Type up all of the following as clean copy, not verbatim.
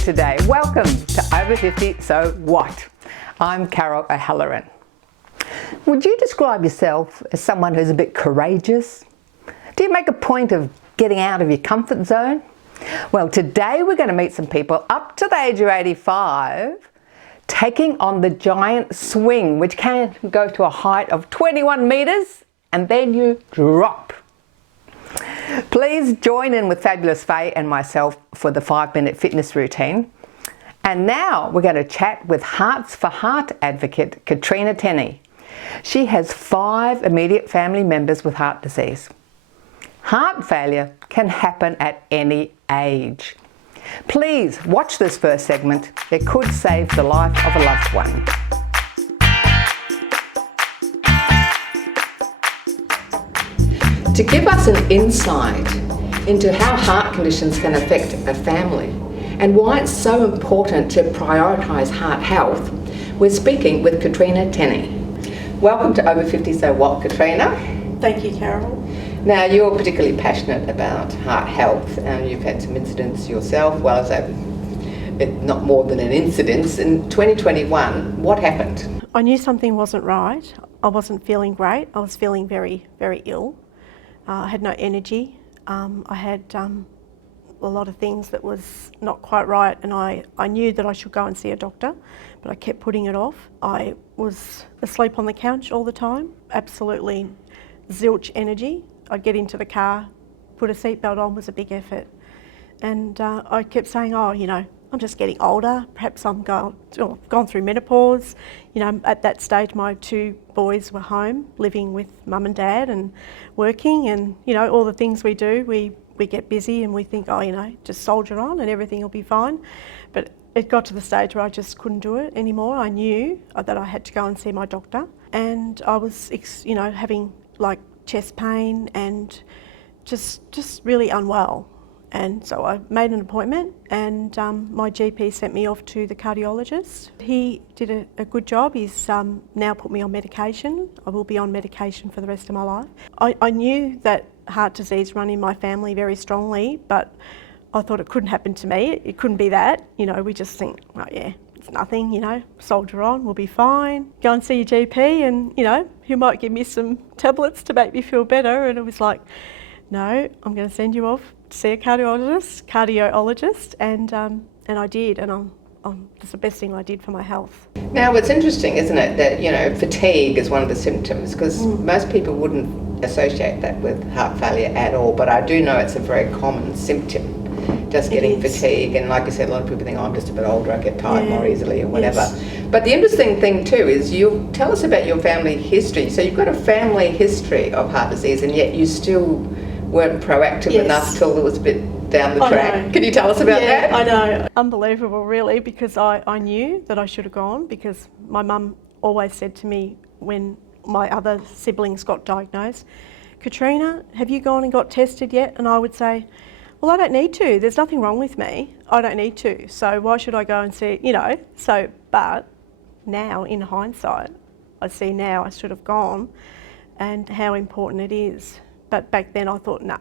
today. Welcome to Over 50, So What? I'm Carol O'Halloran. Would you describe yourself as someone who's a bit courageous? Do you make a point of getting out of your comfort zone? Well, today we're going to meet some people up to the age of 85 taking on the giant swing, which can go to a height of 21 metres, and then you drop. Please join in with Fabulous Faye and myself for the 5-minute fitness routine. And now we're going to chat with Hearts4heart advocate Katrina Tenne. She has 5 immediate family members with heart disease. Heart failure can happen at any age. Please watch this first segment. It could save the life of a loved one. To give us an insight into how heart conditions can affect a family and why it's so important to prioritise heart health, we're speaking with Katrina Tenne. Welcome to Over 50 So What, Katrina. Thank you, Carol. Now, you're particularly passionate about heart health, and you've had some incidents yourself, well as not more than an incident. In 2021, what happened? I knew something wasn't right. I wasn't feeling great. I was feeling very, very ill. I had no energy. I had a lot of things that was not quite right, and I knew that I should go and see a doctor, but I kept putting it off. I was asleep on the couch all the time, absolutely zilch energy. I'd get into the car, put a seatbelt on was a big effort. And I kept saying, oh, you know, I'm just getting older, perhaps I'm gone through menopause. You know, at that stage my 2 boys were home, living with mum and dad and working, and, you know, all the things we do, we get busy and we think, oh, you know, just soldier on and everything will be fine. But it got to the stage where I just couldn't do it anymore. I knew that I had to go and see my doctor, and I was, you know, having like chest pain and just really unwell. And so I made an appointment, and my GP sent me off to the cardiologist. He did a good job. He's now put me on medication. I will be on medication for the rest of my life. I knew that heart disease run in my family very strongly, but I thought it couldn't happen to me. It couldn't be that. You know, we just think, oh yeah, it's nothing, you know, soldier on, we'll be fine. Go and see your GP and, you know, he might give me some tablets to make me feel better. And it was like, no, I'm going to send you off to see a cardiologist, and I did, and it's the best thing I did for my health. Now, it's interesting, isn't it, that, you know, fatigue is one of the symptoms, because most people wouldn't associate that with heart failure at all, but I do know it's a very common symptom. Just getting fatigue, and like I said, a lot of people think, oh, I'm just a bit older, I get tired more easily or whatever. Yes. But the interesting thing too is you tell us about your family history. So you've got a family history of heart disease, and yet you still weren't proactive enough till it was a bit down the track. Can you tell us about that? I know. Unbelievable, really, because I knew that I should have gone, because my mum always said to me when my other siblings got diagnosed, Katrina, have you gone and got tested yet? And I would say, well, I don't need to. There's nothing wrong with me. I don't need to. So why should I go and see, you know? So, but now in hindsight, I see now I should have gone and how important it is. But back then I thought, nah,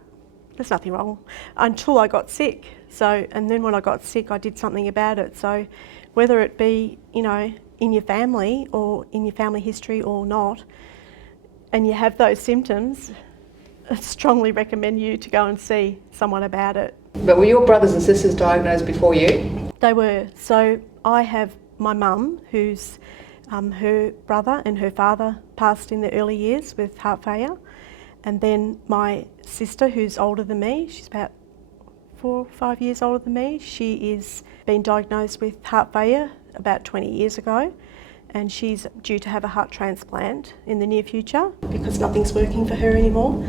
there's nothing wrong, until I got sick. So, and then when I got sick, I did something about it. So whether it be, you know, in your family or in your family history or not, and you have those symptoms, I strongly recommend you to go and see someone about it. But were your brothers and sisters diagnosed before you? They were. So I have my mum, who's her brother and her father passed in the early years with heart failure. And then my sister, who's older than me, she's about 4 or 5 years older than me. She is been diagnosed with heart failure about 20 years ago, and she's due to have a heart transplant in the near future because nothing's working for her anymore.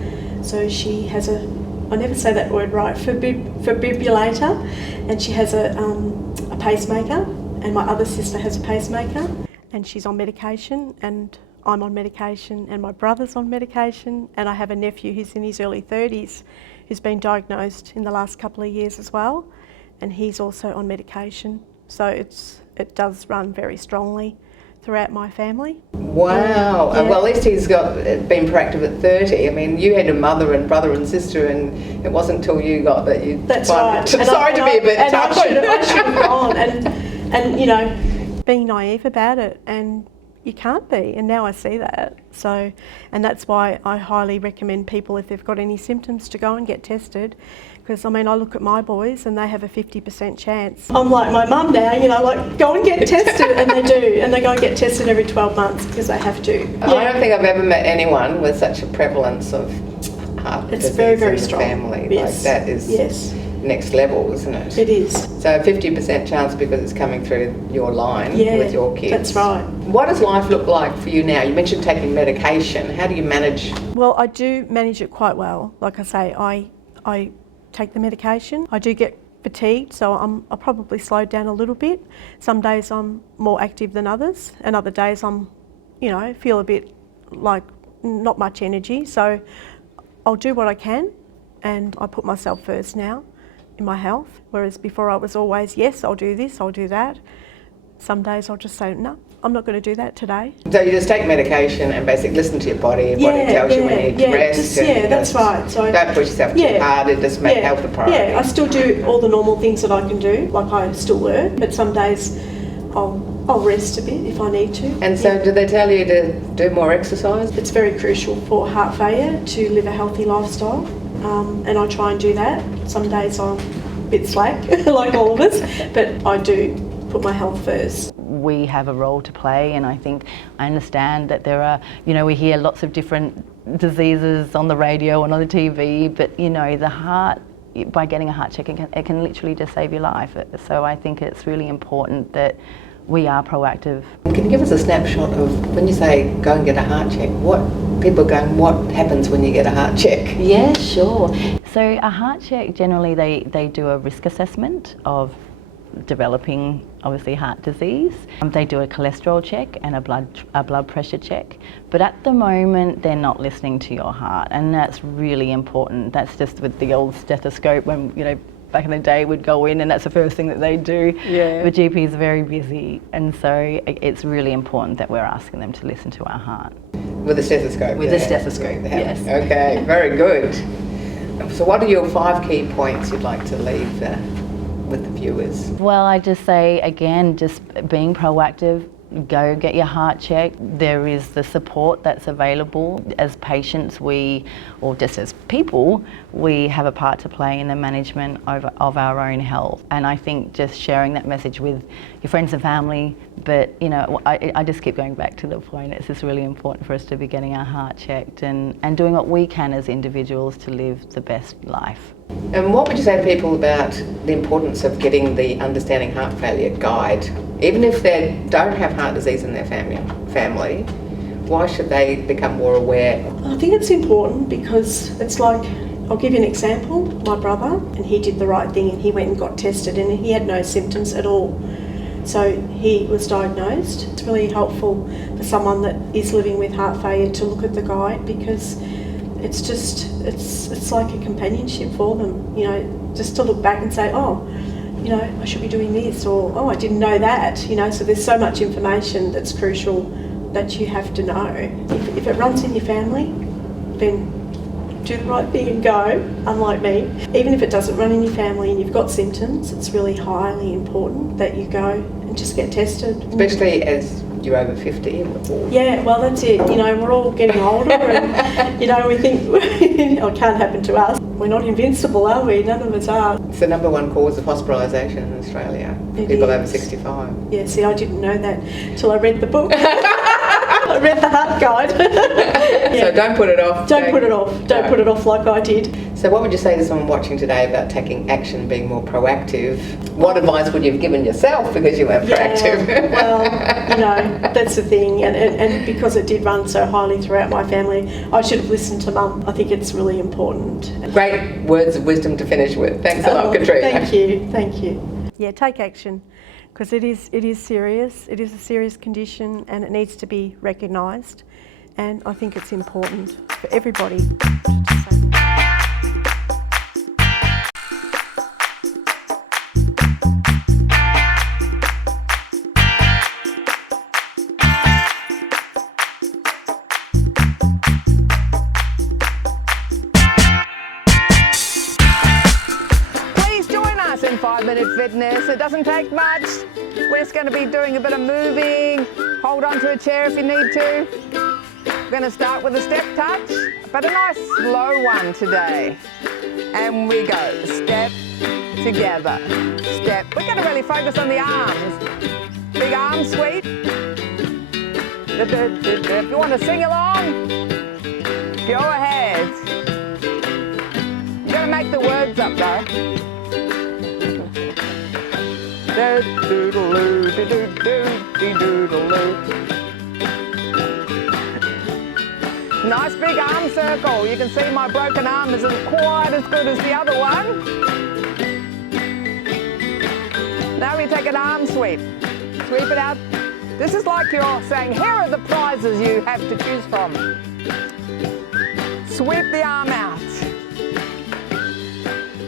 So she has I never say that word right, fibrillator, and she has a pacemaker, and my other sister has a pacemaker, and she's on medication, and I'm on medication, and my brother's on medication, and I have a nephew who's in his early 30s who's been diagnosed in the last couple of years as well, and he's also on medication. So it does run very strongly throughout my family. Wow. Yeah. Well, at least he's been proactive at 30. I mean, you had a mother and brother and sister, and it wasn't until you got that you... That's right. Sorry to be a bit tough. I should have gone. And, you know, being naive about it, and you can't be, and now I see that. So, and that's why I highly recommend people, if they've got any symptoms, to go and get tested. Because, I mean, I look at my boys and they have a 50% chance. I'm like my mum now, you know, like, go and get tested, and they do. And they go and get tested every 12 months because they have to. I don't think I've ever met anyone with such a prevalence of heart disease very, very in the strong. family. Yes. Like, that is next level, isn't it? It is. So 50% chance because it's coming through your line with your kids. That's right. What does life look like for you now? You mentioned taking medication. How do you manage? Well, I do manage it quite well. Like I say, I take the medication. I do get fatigued, so I probably slowed down a little bit. Some days I'm more active than others, and other days I'm, you know, feel a bit like not much energy. So I'll do what I can, and I put myself first now in my health, whereas before I was always, yes, I'll do this, I'll do that. Some days I'll just say, no, I'm not going to do that today. So you just take medication and basically listen to your body. Your body tells you when you need to rest. That's right. So don't push yourself too hard, and just make health a priority. Yeah, I still do all the normal things that I can do, like I still work, but some days I'll rest a bit if I need to. And so do they tell you to do more exercise? It's very crucial for heart failure to live a healthy lifestyle, and I try and do that. Some days I'm a bit slack, like all of us, but I do put my health first. We have a role to play, and I understand that there are, you know, we hear lots of different diseases on the radio and on the TV, but you know, the heart, by getting a heart check, it can literally just save your life. So I think it's really important that we are proactive. Can you give us a snapshot of when you say go and get a heart check? What happens when you get a heart check? Yeah, sure. So a heart check, generally they do a risk assessment of developing obviously heart disease. They do a cholesterol check and a blood pressure check, but at the moment they're not listening to your heart, and that's really important. That's just with the old stethoscope when, you know, back in the day we'd go in and that's the first thing that they do. Yeah. The GP is very busy, and so it's really important that we're asking them to listen to our heart. With a stethoscope? With a stethoscope, yes. Okay, very good. So what are your 5 key points you'd like to leave with the viewers? Well, I just say again, just being proactive. Go get your heart checked. There is the support that's available. As patients, or just as people, we have a part to play in the management of our own health. And I think just sharing that message with your friends and family, but you know, I just keep going back to the point, it's just really important for us to be getting our heart checked and doing what we can as individuals to live the best life. And what would you say to people about the importance of getting the Understanding Heart Failure guide? Even if they don't have heart disease in their family, why should they become more aware? I think it's important because it's like, I'll give you an example. My brother, and he did the right thing, and he went and got tested, and he had no symptoms at all. So he was diagnosed. It's really helpful for someone that is living with heart failure to look at the guide, because it's just, it's like a companionship for them, you know, just to look back and say, oh, you know, I should be doing this, or oh, I didn't know that, you know. So there's so much information that's crucial that you have to know. If it runs in your family, then do the right thing and go, unlike me. Even if it doesn't run in your family and you've got symptoms, it's really highly important that you go and just get tested. Especially as you're over 50. Yeah, well, that's it. You know, we're all getting older and, you know, we think it can't happen to us. We're not invincible, are we? None of us are. It's the number 1 cause of hospitalisation in Australia. People over 65. Yeah, see, I didn't know that till I read the book. I read the heart guide. Yeah. So don't put it off. Don't put it off. Don't put it off like I did. So what would you say to someone watching today about taking action, being more proactive? What advice would you have given yourself because you weren't proactive? Well, you know, that's the thing. And because it did run so highly throughout my family, I should have listened to Mum. I think it's really important. Great words of wisdom to finish with. Thanks a lot, Katrina. Thank you. Yeah, take action, because it is serious. It is a serious condition and it needs to be recognised. And I think it's important for everybody to say that. fitness. It doesn't take much. We're just going to be doing a bit of moving. Hold on to a chair if you need to. We're going to start with a step touch, but a nice slow one today. And we go step together, step. We're going to really focus on the arms. Big arm sweep. If you want to sing along, go ahead. You've got to make the words up though. Nice big arm circle. You can see my broken arm isn't quite as good as the other one. Now we take an arm sweep. Sweep it out. This is like you're saying, here are the prizes you have to choose from. Sweep the arm out.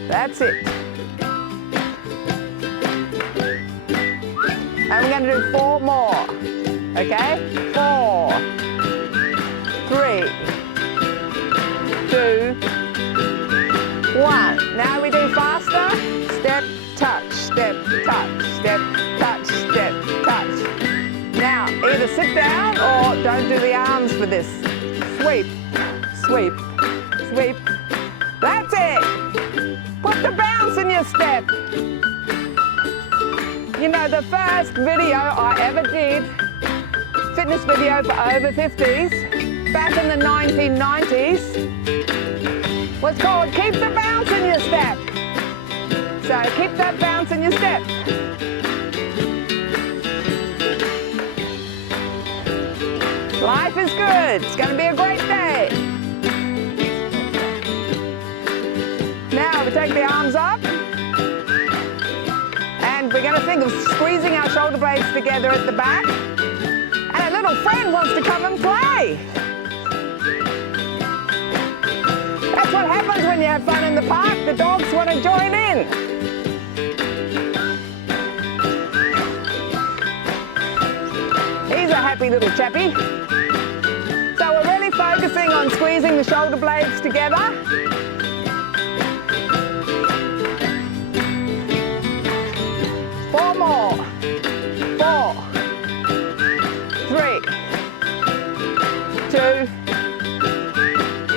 That's it. And we're going to do 4 more. Okay? 4, 3, 2, 1. Now we do faster. Step, touch, step, touch, step, touch, step, touch. Now, either sit down or don't do the arms for this. Sweep, sweep, sweep. That's it. Put the bounce in your step. You know, the first video I ever did, fitness video for over 50s, back in the 1990s, was called Keep the Bounce in Your Step. So keep that bounce in your step. Life is good. It's going to be a great day. Now we take the arms up. And we're going to think of squeezing our shoulder blades together at the back. And a little friend wants to come and play. That's what happens when you have fun in the park. The dogs want to join in. He's a happy little chappy. So we're really focusing on squeezing the shoulder blades together. Four more. 4, 3, 2,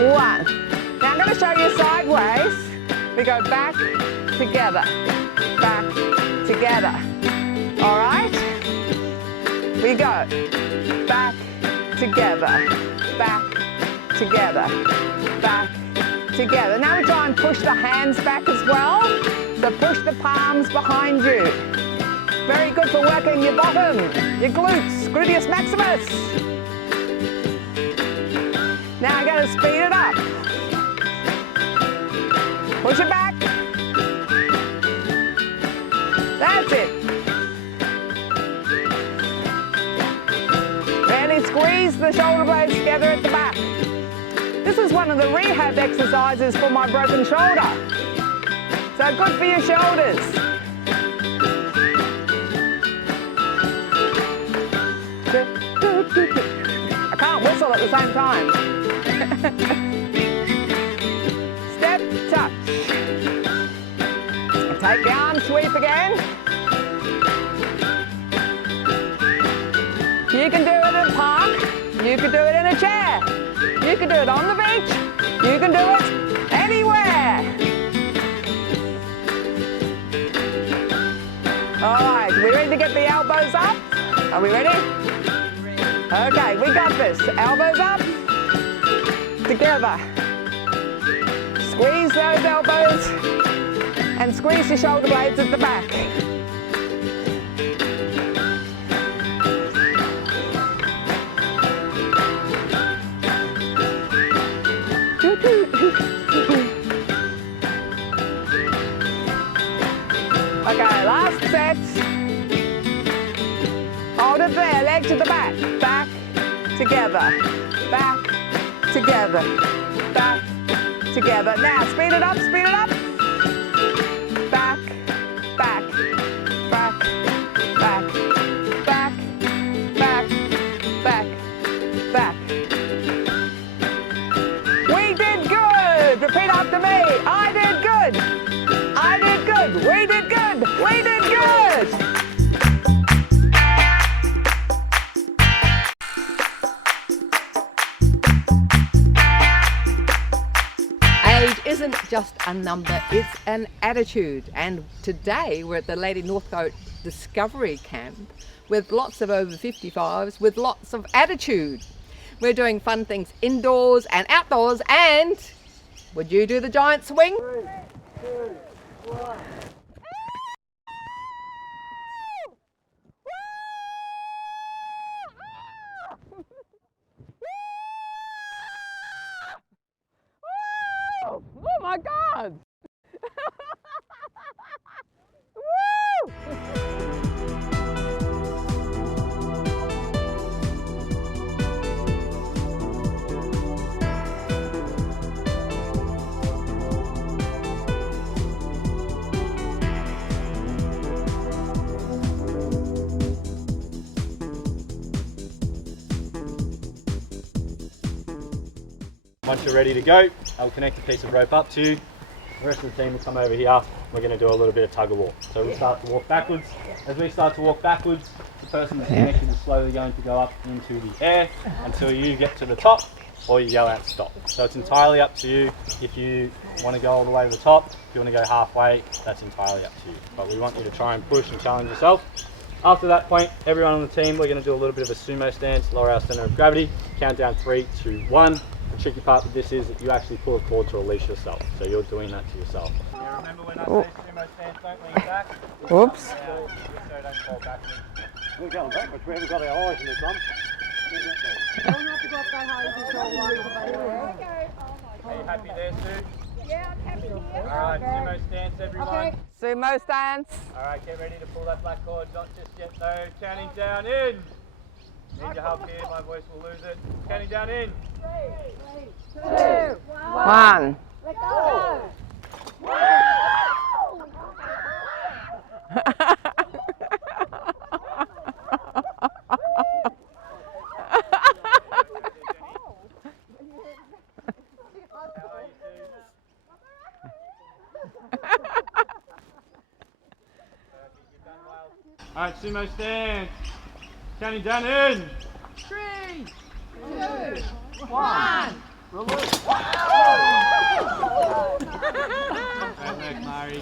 1. Now I'm going to show you sideways. We go back, together, back, together. All right? We go back, together, back, together, back, together. Now we try and push the hands back as well. So push the palms behind you. Very good for working your bottom, your glutes, gluteus maximus. Now I'm going to speed it up. Push it back. That's it. Really squeeze the shoulder blades together at the back. This is one of the rehab exercises for my broken shoulder. So good for your shoulders. I can't whistle at the same time. Step, touch. Take the arm sweep again. You can do it in a park. You can do it in a chair. You can do it on the beach. You can do it anywhere. All right, we ready to get the elbows up? Are we ready? Okay, we got this. Elbows up, together. Squeeze those elbows and squeeze your shoulder blades at the back. Okay, last set. Hold it there, legs to the back. Back, together. Back, together. Back, together. Now, speed it up, speed it up. Back, back, back, back, back, back, back, back. We did good. Repeat after me. I did good. I did good. We did good. We did isn't just a number, it's an attitude. And today we're at the Lady Northcote Discovery Camp with lots of over 55s with lots of attitude. We're doing fun things indoors and outdoors, and would you do the giant swing? 3, 2, 1. Oh my God! Woo! Once you're ready to go, I'll connect a piece of rope up to you. The rest of the team will come over here. We're going to do a little bit of tug of war. So we'll start to walk backwards. As we start to walk backwards, the person that's connected is slowly going to go up into the air until you get to the top or you yell out stop. So it's entirely up to you. If you want to go all the way to the top, if you want to go halfway, that's entirely up to you. But we want you to try and push and challenge yourself. After that point, everyone on the team, we're going to do a little bit of a sumo stance, lower our center of gravity, count down 3, 2, 1. The tricky part with this is that you actually pull a cord to release yourself. So you're doing that to yourself. Now remember when I say sumo stance, don't lean back. Oops. So don't fall backwards. We're going backwards. We haven't got our eyes in this one. Don't have to go up that high if you don't want to, by the way. Are you happy there, Sue? Yeah, I'm happy here. Alright, sumo stance everyone. Okay. Sumo stance. Alright, get ready to pull that black cord, not just yet though. Counting down in. Need your help here, my voice will lose it. Counting down in. 3, 2, 1. let go. Alright, sumo stance. Counting down in. 3, 2, 1. Right leg, Mari.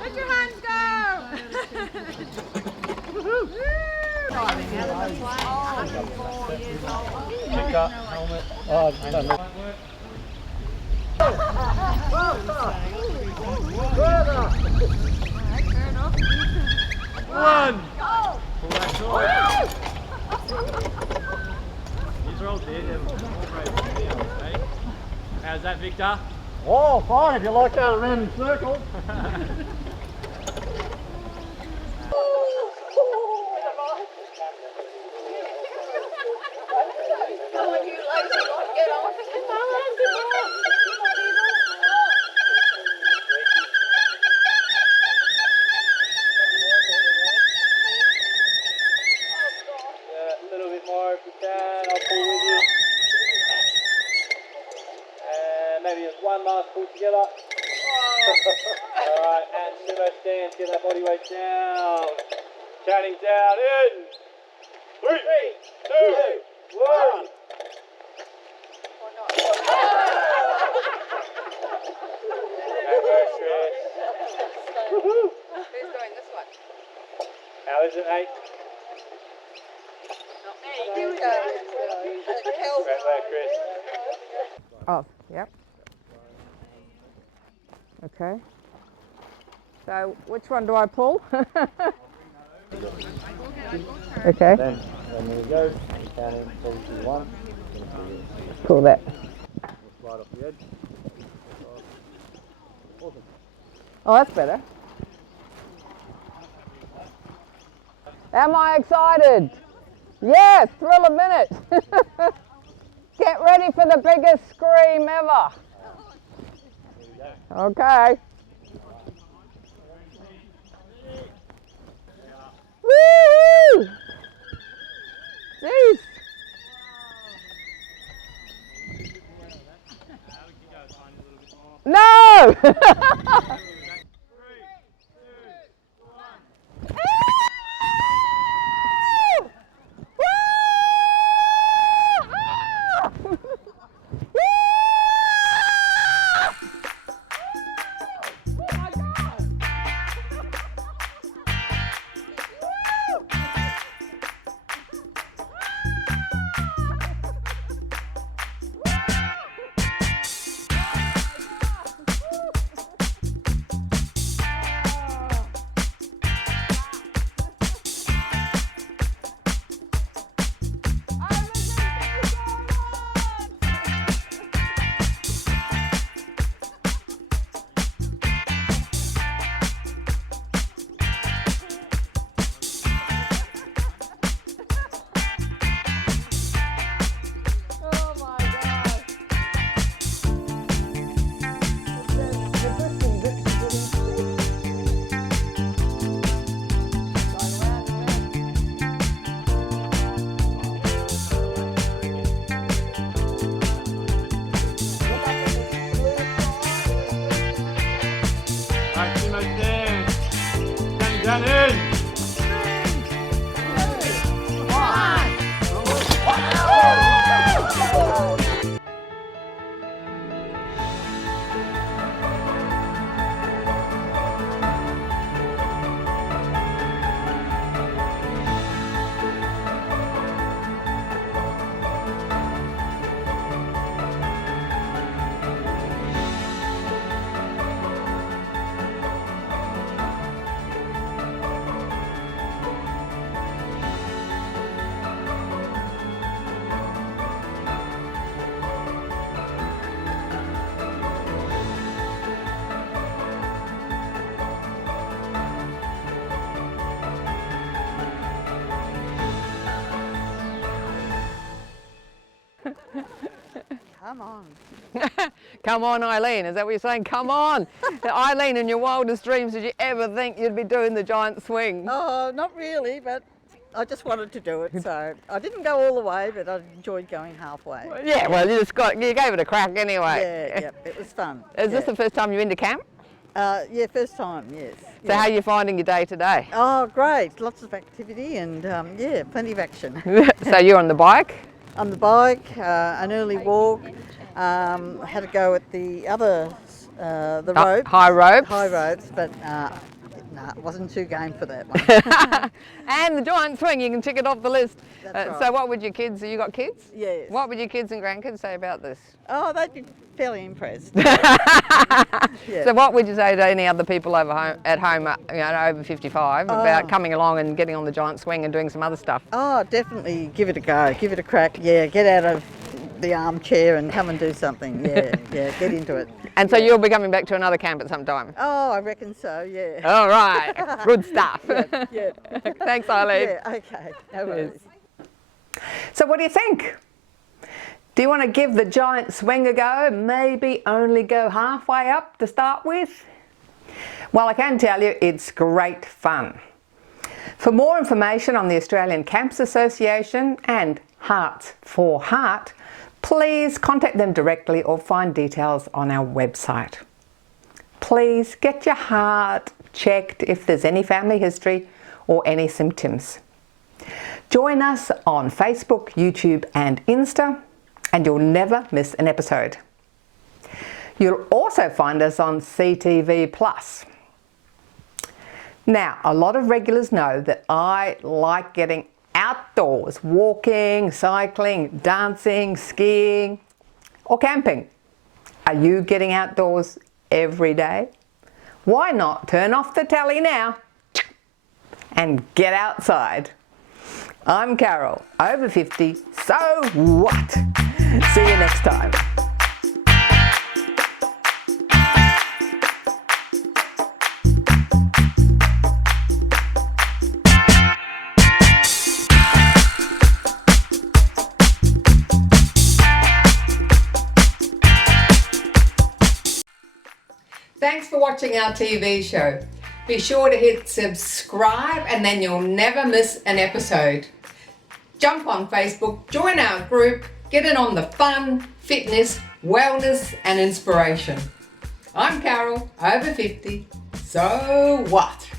Let your hands go. Pick up, helmet. Oh, I don't know. One. Pull that cord. These are all dead. They're all brave. Okay. How's that, Victor? Oh, fine if you like that around in circles. A little bit more if you can. I'll pull with you. And maybe just one last pull together. Alright, and sumo stance. Get that body weight down. Counting down in. 3, 2, 1. Who's doing this one? How is it, mate? Here we go. Right leg, Chris. Oh, yep. Okay. So, which one do I pull? Okay. Then there you go. Counting 3, 2, 1. Pull that. Right off the edge. Awesome. Oh, that's better. Am I excited? Yes, thrill a minute. Get ready for the biggest scream ever. Okay. Woo! Jeez. No! And in. Come on. Come on, Eileen, is that what you're saying? Come on! Eileen, in your wildest dreams, did you ever think you'd be doing the giant swing? Oh, not really, but I just wanted to do it, so I didn't go all the way, but I enjoyed going halfway. Yeah, well, you gave it a crack anyway. Yeah, it was fun. Is this the first time you've been to camp? Yeah, first time, yes. So how are you finding your day today? Oh, great. Lots of activity and, yeah, plenty of action. So you're on the bike? On the bike, an early walk, had to go at the other, the rope. High ropes? High ropes, but it wasn't too game for that one. And the giant swing, you can tick it off the list. That's right. So what would your kids, you got kids? Yes. What would your kids and grandkids say about this? Oh, they'd be fairly impressed. So what would you say to any other people over home, at home, over 55 about coming along and getting on the giant swing and doing some other stuff? Oh, definitely give it a go, give it a crack. Yeah, get out of the armchair and come and do something. Yeah, get into it. And so you'll be coming back to another camp at some time? Oh, I reckon so, yeah. All right, good stuff. Yeah. Thanks, Eileen. Yeah, okay, no worries. So what do you think? Do you want to give the giant swing a go? Maybe only go halfway up to start with? Well, I can tell you it's great fun. For more information on the Australian Camps Association and Hearts4heart, please contact them directly or find details on our website. Please get your heart checked if there's any family history or any symptoms. Join us on Facebook, YouTube and Insta, and you'll never miss an episode. You'll also find us on CTV+. Now, a lot of regulars know that I like getting outdoors, walking, cycling, dancing, skiing, or camping. Are you getting outdoors every day? Why not turn off the telly now and get outside? I'm Carol, over 50, so what? See you next time. Thanks for watching our TV show. Be sure to hit subscribe and then you'll never miss an episode. Jump on Facebook, join our group, get in on the fun, fitness, wellness and inspiration. I'm Carol, over 50, so what?